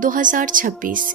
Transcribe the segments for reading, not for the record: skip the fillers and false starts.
2026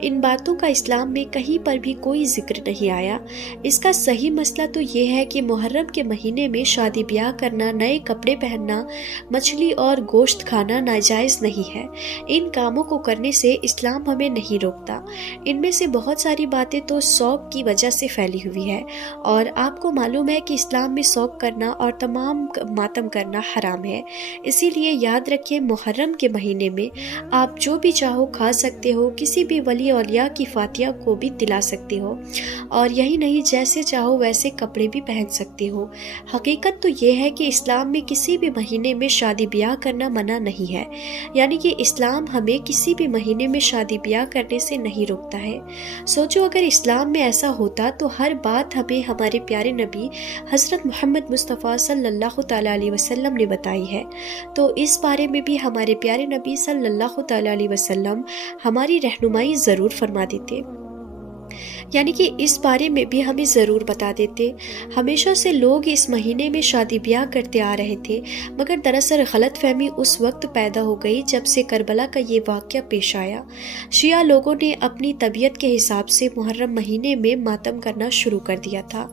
ان باتوں کا اسلام میں کہیں پر بھی کوئی ذکر نہیں آیا۔ اس کا صحیح مسئلہ تو یہ ہے کہ محرم کے مہینے میں شادی بیاہ کرنا، نئے کپڑے پہننا، مچھلی اور گوشت کھانا ناجائز نہیں ہے۔ ان کاموں کو کرنے سے اسلام ہمیں نہیں روکتا۔ ان میں سے بہت ساری باتیں تو شوق کی وجہ سے پھیلی ہوئی ہے، اور آپ کو معلوم ہے کہ اسلام میں شوق کرنا اور تمام ماتم کرنا حرام ہے۔ اسی لیے یاد رکھیں، محرم کے مہینے میں آپ جو بھی چاہو کھا سکتے ہو، کسی بھی ولی اولیاء کی فاتحہ کو بھی دلا سکتے ہو، اور یہی نہیں، جیسے چاہو ویسے کپڑے بھی پہن سکتے ہو۔ حقیقت تو یہ ہے کہ اسلام میں کسی بھی مہینے میں شادی بیاہ کرنا منع نہیں ہے، یعنی کہ اسلام ہمیں کسی بھی مہینے میں شادی بیاہ کرنے سے نہیں روکتا ہے۔ سوچو، اگر اسلام میں ایسا ہوتا تو ہر بات ہمیں ہمارے پیارے نبی حضرت محمد مصطفیٰ صلی اللہ تعالیٰ علیہ وسلم نے بتائی ہے، تو اس بارے میں بھی ہمارے پیارے نبی صلی اللہ تعالیٰ علیہ وسلم ہماری رہنمائی ضرور فرما دیتے، یعنی کہ اس بارے میں بھی ہمیں ضرور بتا دیتے۔ ہمیشہ سے لوگ اس مہینے میں شادی بیاہ کرتے آ رہے تھے، مگر دراصل غلط فہمی اس وقت پیدا ہو گئی جب سے کربلا کا یہ واقعہ پیش آیا۔ شیعہ لوگوں نے اپنی طبیعت کے حساب سے محرم مہینے میں ماتم کرنا شروع کر دیا تھا،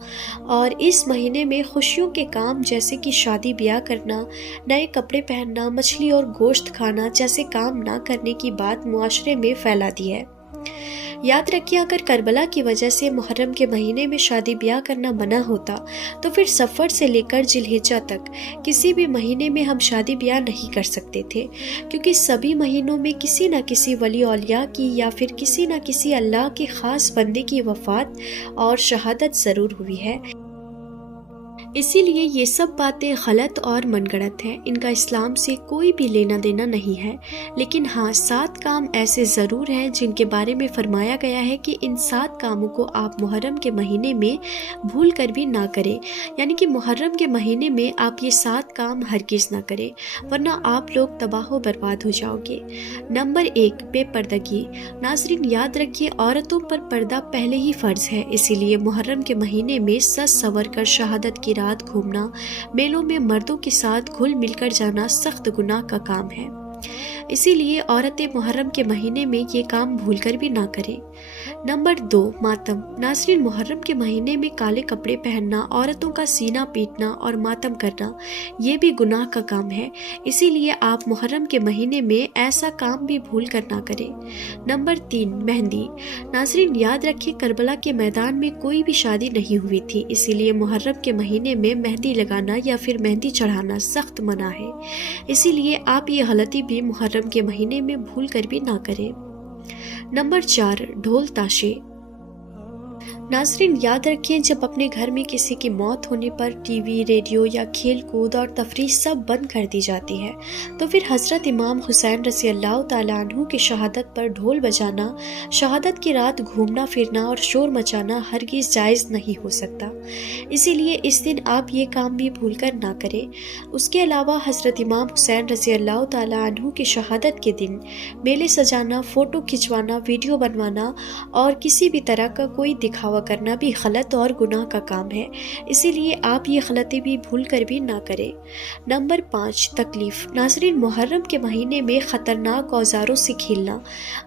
اور اس مہینے میں خوشیوں کے کام جیسے کہ شادی بیاہ کرنا، نئے کپڑے پہننا، مچھلی اور گوشت کھانا جیسے کام نہ کرنے کی بات معاشرے میں پھیلا دی ہے۔ یاد رکھیے، اگر کربلا کی وجہ سے محرم کے مہینے میں شادی بیاہ کرنا منع ہوتا تو پھر صفر سے لے کر ذی الحجہ تک کسی بھی مہینے میں ہم شادی بیاہ نہیں کر سکتے تھے، کیونکہ سبھی مہینوں میں کسی نہ کسی ولی اولیاء کی یا پھر کسی نہ کسی اللہ کے خاص بندے کی وفات اور شہادت ضرور ہوئی ہے۔ اسی لیے یہ سب باتیں غلط اور من گڑت ہیں، ان کا اسلام سے کوئی بھی لینا دینا نہیں ہے۔ لیکن ہاں، 7 کام ایسے ضرور ہیں جن کے بارے میں فرمایا گیا ہے کہ ان 7 کاموں کو آپ محرم کے مہینے میں بھول کر بھی نہ کریں، یعنی کہ محرم کے مہینے میں آپ یہ 7 کام ہرگز نہ کریں، ورنہ آپ لوگ تباہ و برباد ہو جاؤ گے۔ نمبر 1، بے پردگی۔ ناظرین، یاد رکھیے، عورتوں پر پردہ پہلے ہی فرض ہے، اسی لیے محرم کے مہینے میں سج سنور کر شہادت کی رات گھومنا، میلوں میں مردوں کے ساتھ گھل مل کر جانا سخت گناہ کا کام ہے۔ اسی لیے عورتیں محرم کے مہینے میں یہ کام بھول کر بھی نہ کریں۔ نمبر 2، ماتم۔ ناظرین، محرم کے مہینے میں کالے کپڑے پہننا، عورتوں کا سینہ پیٹنا اور ماتم کرنا یہ بھی گناہ کا کام ہے، اسی لیے آپ محرم کے مہینے میں ایسا کام بھی بھول کر نہ کریں۔ نمبر 3، مہندی۔ ناظرین، یاد رکھیں، کربلا کے میدان میں کوئی بھی شادی نہیں ہوئی تھی، اسی لیے محرم کے مہینے میں مہندی لگانا یا پھر مہندی چڑھانا سخت منع ہے، اسی لیے آپ یہ غلطی بھی محرم کے مہینے میں بھول کر بھی نہ کریں۔ نمبر 4، ڈھول تاشے۔ ناظرین، یاد رکھیں، جب اپنے گھر میں کسی کی موت ہونے پر ٹی وی، ریڈیو یا کھیل کود اور تفریح سب بند کر دی جاتی ہے، تو پھر حضرت امام حسین رضی اللہ تعالیٰ عنہ کی شہادت پر ڈھول بجانا، شہادت کی رات گھومنا پھرنا اور شور مچانا ہرگز جائز نہیں ہو سکتا، اسی لیے اس دن آپ یہ کام بھی بھول کر نہ کریں۔ اس کے علاوہ حضرت امام حسین رضی اللہ تعالیٰ عنہ کی شہادت کے دن میلے سجانا، فوٹو کھنچوانا، ویڈیو بنوانا اور کسی بھی طرح کا کوئی دکھاوا کرنا بھی غلط اور گناہ کا کام ہے، اسی لیے آپ یہ غلطی بھی بھول کر بھی نہ کریں۔ نمبر 5، تکلیف۔ ناظرین، محرم کے مہینے میں خطرناک اوزاروں سے کھیلنا،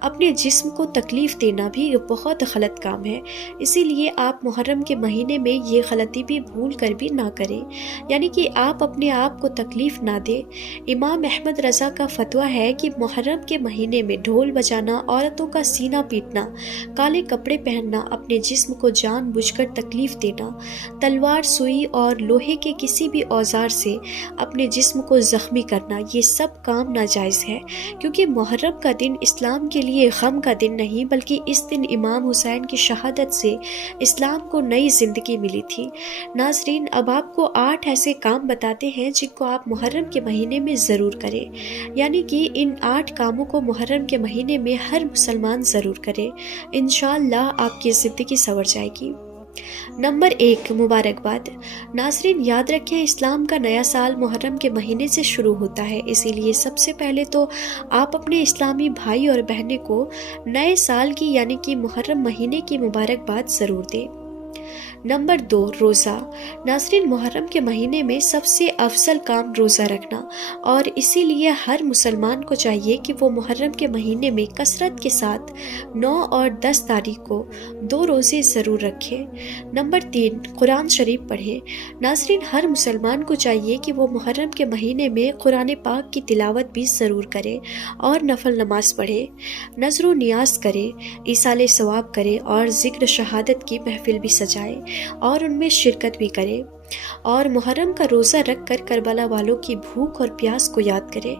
اپنے جسم کو تکلیف دینا بھی بہت غلط کام ہے، اسی لیے آپ محرم کے مہینے میں یہ غلطی بھی بھول کر بھی نہ کریں، یعنی کہ آپ اپنے آپ کو تکلیف نہ دیں۔ امام احمد رضا کا فتویٰ ہے کہ محرم کے مہینے میں ڈھول بجانا، عورتوں کا سینہ پیٹنا، کالے کپڑے پہننا، اپنے جسم کو جان بوجھ کر تکلیف دینا، تلوار، سوئی اور لوہے کے کسی بھی اوزار سے اپنے جسم کو زخمی کرنا، یہ سب کام ناجائز ہے، کیونکہ محرم کا دن اسلام کے لیے غم کا دن نہیں، بلکہ اس دن امام حسین کی شہادت سے اسلام کو نئی زندگی ملی تھی۔ ناظرین، اب آپ کو 8 ایسے کام بتاتے ہیں جن کو آپ محرم کے مہینے میں ضرور کریں، یعنی کہ ان 8 کاموں کو محرم کے مہینے میں ہر مسلمان ضرور کرے، انشاءاللہ آپ کی زندگی سنور جائے گی۔ نمبر 1، مبارکباد۔ ناظرین، یاد رکھیں، اسلام کا نیا سال محرم کے مہینے سے شروع ہوتا ہے، اسی لیے سب سے پہلے تو آپ اپنے اسلامی بھائی اور بہنیں کو نئے سال کی یعنی کہ محرم مہینے کی مبارکباد ضرور دیں۔ نمبر 2، روزہ۔ ناظرین، محرم کے مہینے میں سب سے افضل کام روزہ رکھنا، اور اسی لیے ہر مسلمان کو چاہیے کہ وہ محرم کے مہینے میں کثرت کے ساتھ 9 اور 10 تاریخ کو 2 روزے ضرور رکھیں۔ نمبر 3، قرآن شریف پڑھیں۔ ناظرین، ہر مسلمان کو چاہیے کہ وہ محرم کے مہینے میں قرآن پاک کی تلاوت بھی ضرور کرے اور نفل نماز پڑھے، نذر و نیاز کرے، ایصال ثواب کرے اور ذکر شہادت کی محفل بھی سجائے اور ان میں شرکت بھی کرے، اور محرم کا روزہ رکھ کر کربلا والوں کی بھوک اور پیاس کو یاد کرے۔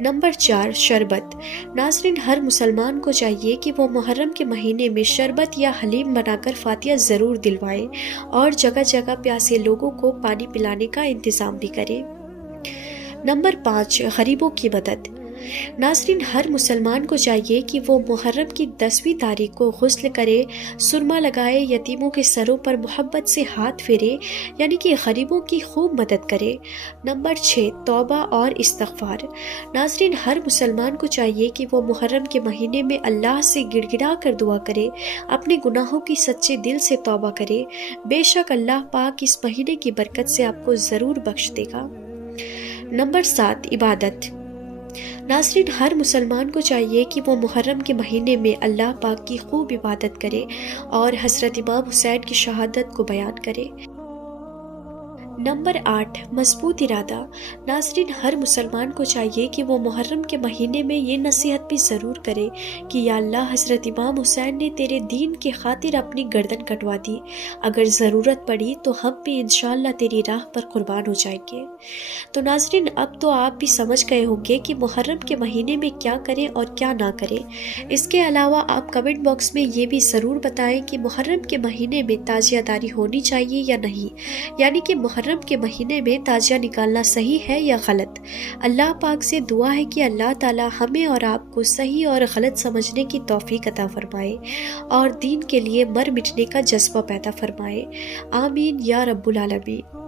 نمبر 4، شربت۔ ناظرین، ہر مسلمان کو چاہیے کہ وہ محرم کے مہینے میں شربت یا حلیم بنا کر فاتحہ ضرور دلوائے اور جگہ جگہ پیاسے لوگوں کو پانی پلانے کا انتظام بھی کرے۔ نمبر 5، غریبوں کی مدد۔ ناظرین، ہر مسلمان کو چاہیے کہ وہ محرم کی 10ویں تاریخ کو غسل کرے، سرما لگائے، یتیموں کے سروں پر محبت سے ہاتھ پھیرے، یعنی کہ غریبوں کی خوب مدد کرے۔ نمبر 6، توبہ اور استغفار۔ ناظرین، ہر مسلمان کو چاہیے کہ وہ محرم کے مہینے میں اللہ سے گڑ گڑا کر دعا کرے، اپنے گناہوں کی سچے دل سے توبہ کرے، بے شک اللہ پاک اس مہینے کی برکت سے آپ کو ضرور بخش دے گا۔ نمبر 7، عبادت۔ ناظرین، ہر مسلمان کو چاہیے کہ وہ محرم کے مہینے میں اللہ پاک کی خوب عبادت کرے اور حضرت امام حسین کی شہادت کو بیان کرے۔ نمبر 8، مضبوط ارادہ۔ ناظرین، ہر مسلمان کو چاہیے کہ وہ محرم کے مہینے میں یہ نصیحت بھی ضرور کرے کہ یا اللہ، حضرت امام حسین نے تیرے دین کی خاطر اپنی گردن کٹوا دی، اگر ضرورت پڑی تو ہم بھی انشاءاللہ تیری راہ پر قربان ہو جائیں گے۔ تو ناظرین، اب تو آپ بھی سمجھ گئے ہوں گے کہ محرم کے مہینے میں کیا کریں اور کیا نہ کریں۔ اس کے علاوہ آپ کمنٹ باکس میں یہ بھی ضرور بتائیں کہ محرم کے مہینے میں تازیہ داری ہونی چاہیے یا نہیں، یعنی کہ محرم کے مہینے میں تازیہ نکالنا صحیح ہے یا غلط۔ اللہ پاک سے دعا ہے کہ اللہ تعالی ہمیں اور آپ کو صحیح اور غلط سمجھنے کی توفیق عطا فرمائے اور دین کے لیے مر مٹنے کا جذبہ پیدا فرمائے۔ آمین یا رب العالمین۔